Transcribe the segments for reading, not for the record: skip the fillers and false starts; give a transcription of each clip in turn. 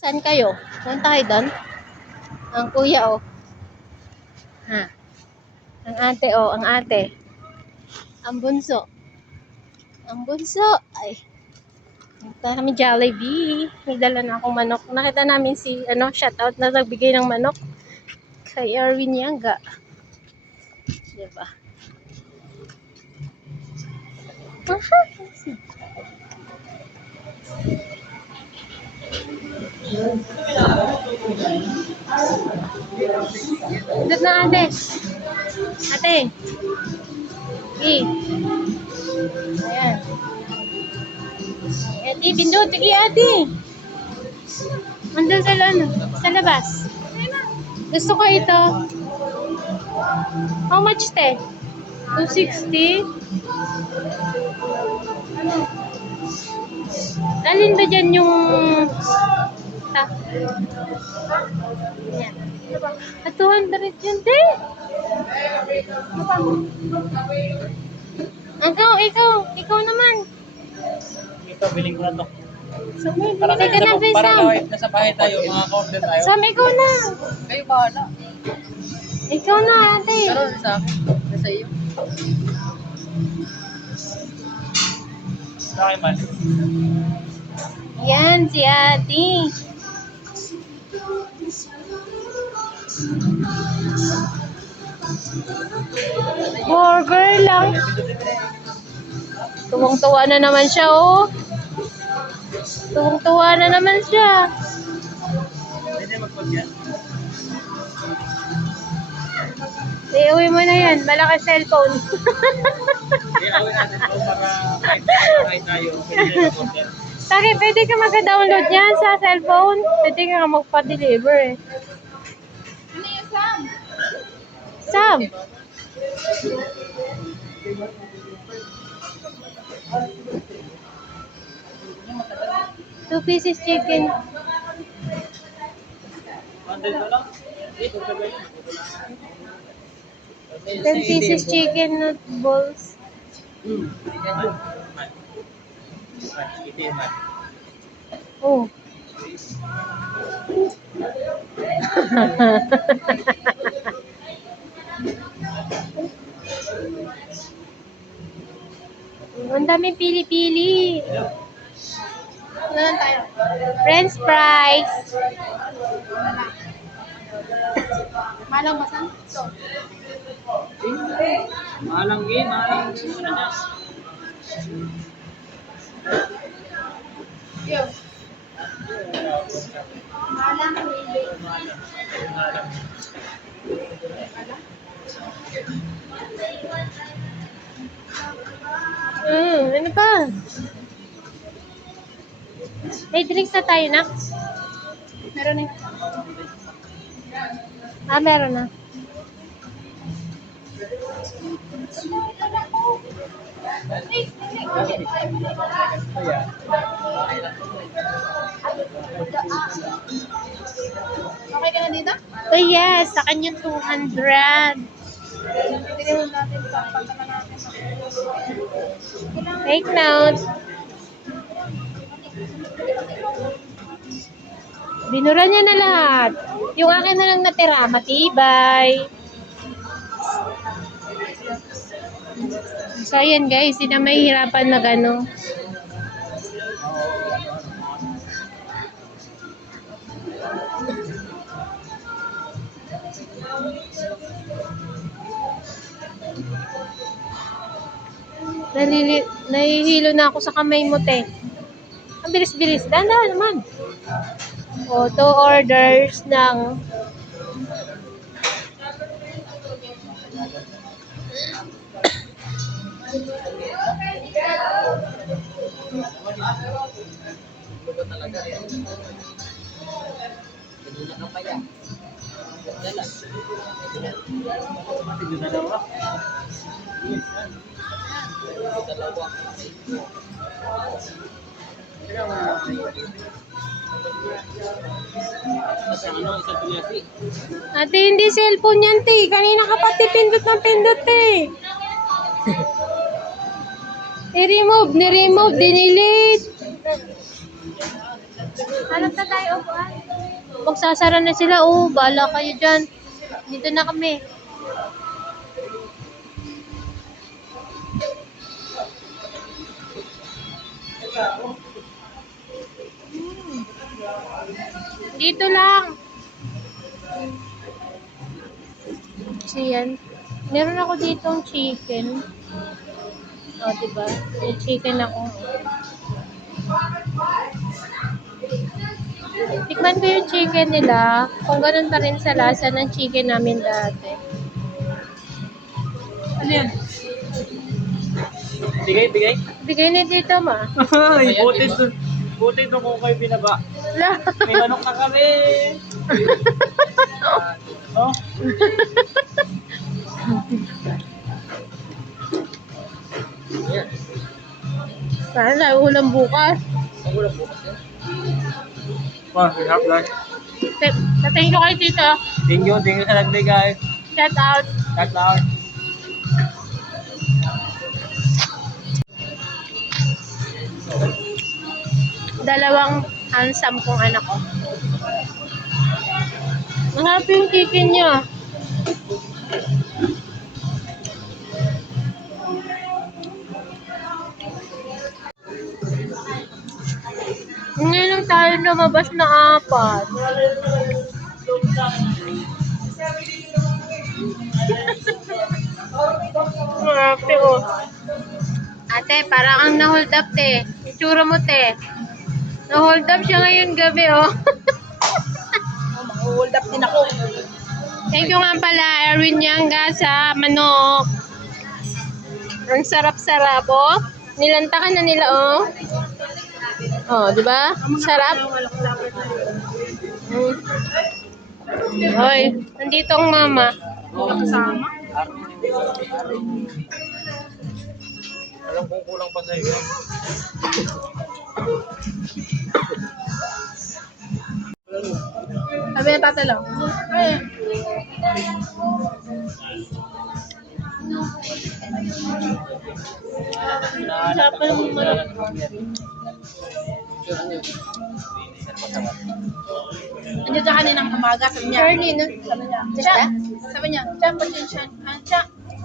Saan kayo? Punta kayo doon? Ang kuya, oh. Ha? Ang ate, oh. Ang ate. Ang bunso. Ang bunso. Ay. Punta kami Jollibee. May dala na akong manok. Nakita namin si, shoutout na nagbigay ng manok. Kay Erwin Yanga. Diba? Aha. Dut na ate. Ate. Ayan. Ate, pindot. Sige ate. Andun sa labas. Gusto ko ito. How much te? 260? Ano? Alin ba dyan yung... Yan. At 200 yun, te. Ikaw naman. Ito, biling ko na to. Samay, Para bigay ka na, Sam. kahit nasa bahay tayo, mga ka-order tayo. Sam, ikaw na. Kayo bahala. Ikaw na, ate. Pero sa akin, nasa iyo. Sa akin man. Yan, si ate. Burger lang. Tuwang-tuwa na naman siya, oh. Tuwang-tuwa na naman siya. Pwede magpagyan. Iuwi mo na yan. Malakas cellphone. Iawin natin ito para kahit nasa bahay tayo, pwede mag-order. Taki, pwede ka mag-download yan sa cellphone. Pwede ka magpa-deliver, eh. Ano yung Sam? Sam. Two pieces chicken. 100 na lang. Dito, sabay. 10 pieces chicken noodles. Ito yung man. Oh. Ang daming pili-pili. Ano lang tayo? French fries. Malang masan? So, Malang game, malang game. Ano na? yo. Malang really. Malang. Ano pa? May drinks na tayo, nak? Meron na Meron na. Okay ka na dito? Oh yes, sa kanyang 200. Bili mo natin ito. Pagkama natin. Take note. Binura niya na lahat. Yung akin na lang natira, matibay. So, ayan guys, hindi na mahihirapan mag ano. Nahihilo na ako sa kamay mo, te. Ang bilis-bilis. Dahan-dahan naman. O, 2 orders ng Lugo talaga yan. Ganun na pa yan. Dala. Ito na daw. Dalawa. Ate, hindi cellphone yan, te. Kanina ka pati pindot ng pindot, te. I-remove, ni-remove, dinilit. Hanap na tayo, upuan. magsasara na sila. Oh, bahala kayo dyan. Dito na kami. Dito lang. Siyan. Meron ako ditong chicken. Oh, diba? May chicken ako. Tikman ko yung chicken nila. Kung ganun pa rin sa lasa ng chicken namin dati. Ano yan? Bigay? Bigay na dito, ma. Ay, buti doon kung kayo binaba. May manok na kami. Oh? Yan. Sana na ulam bukas. Ang ulam bukas yan. Half lang. Thank you kay tito. Thank you sa nagbigay. Shout out. Shout out. Dalawang handsome kong anak ko. Mahap yung chicken niya. Ngayon lang tayo lumabas na 4. Grabe oh. Ate, parang ang na-hold up te. Itsura mo te. Na-hold up siya ngayon gabi oh. Hold up din ako. Thank you nga pala Erwin Nyanga sa manok. Ang sarap-sarap oh. Nilantakan na nila oh. Oh, di ba? Sarap. Hoy, nandito ang mama. Kasama. Alam kong kulang pa sa'yo. Sabi na tatalo. Ay. Sarap pa ng manok. Andiyan ka kaninang umaga, sabi niya. Charlie, no? Sabi niya, Tiya,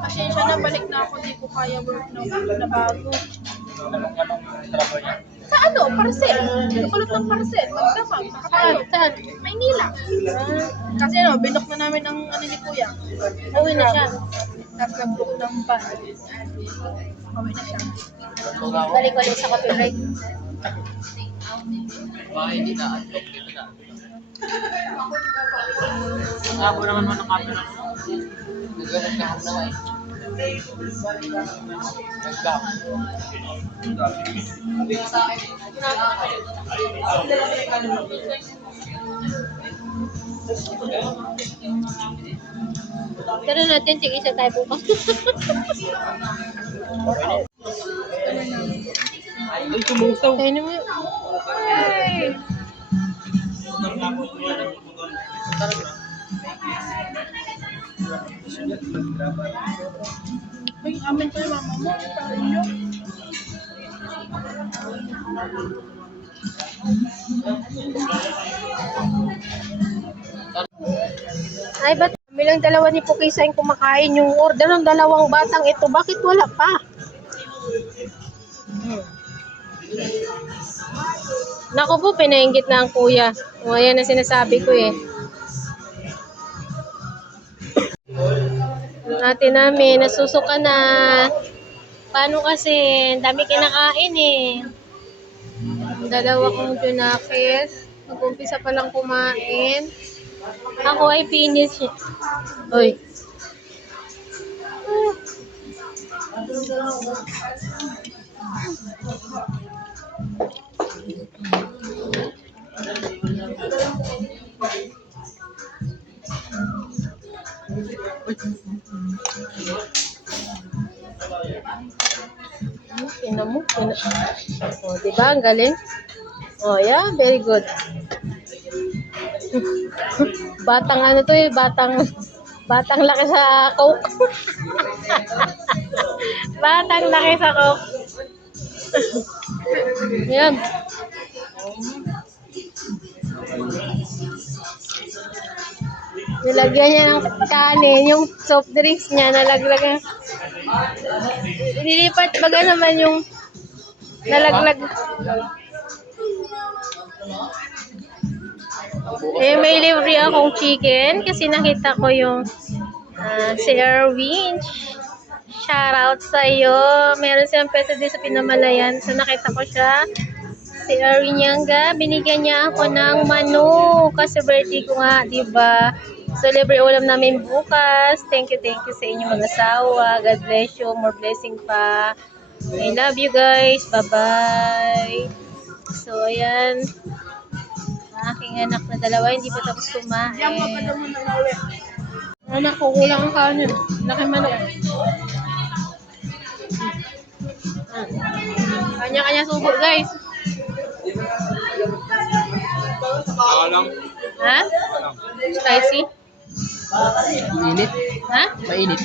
pasensya na, balik na ako, di ko kaya work na bago. Anong trabaho niya? Sa ano, parcel. Nakulot ng parcel. Magdamag. Saan? Maynila. Kasi ano, binok na namin ang ano ni Kuya. Uwi na siya. Tapos nag-book ng van. Uwi na siya. Balik ulit sa copyright. Hindi na. Unlock dito na. Nga po naman man ang camera mo. Nagkakam na eh. Nagkakam. Pero natin, tig-isa tayo bukas. Ay, sumusaw. Tayo naman. Ay, amin ko yung mama mo. Para inyo. Ay, ba't kami lang dalawa ni Pukisa yung kumakain yung order ng dalawang batang ito? Bakit wala pa? Naku po, pinainggit na ang kuya. O, ayan na sinasabi ko eh. Ate namin, nasusuka na. Paano kasi? Ang dami kinakain eh. Dalawa kong junakis. Nag-umpisa pa lang kumain. Ako ay finish. Uy. Tingnan mo. Oh, diba? Ang galing. Oh, yeah. Very good. Batang ano to eh. Batang laki sa coke. Batang laki sa coke. Yan. Nilagyan niya ng kanin, yung soft drinks niya, nalaglag. Nilipat baga naman yung nalaglag. Eh, may libre akong chicken kasi nakita ko yung si Erwin. Shoutout sa'yo. Meron siyang pwesto din sa Pinamalayan. So, nakita ko siya. Si Erwin Yanga, binigyan niya ako ng manok kasi birthday ko nga, diba? So, libre ulam namin bukas. Thank you sa inyong mga asawa. God bless you. More blessing pa. I love you guys. Bye-bye. So, ayan. Ang aking anak na dalawa, hindi pa tapos kumain. Diyan pa daw mo na uwi. Anak ko, kulang ang kanin. Laki manok. Kanya-kanya subo, guys. Lang. Ha? Spicy? Mainit. Ha? Mainit.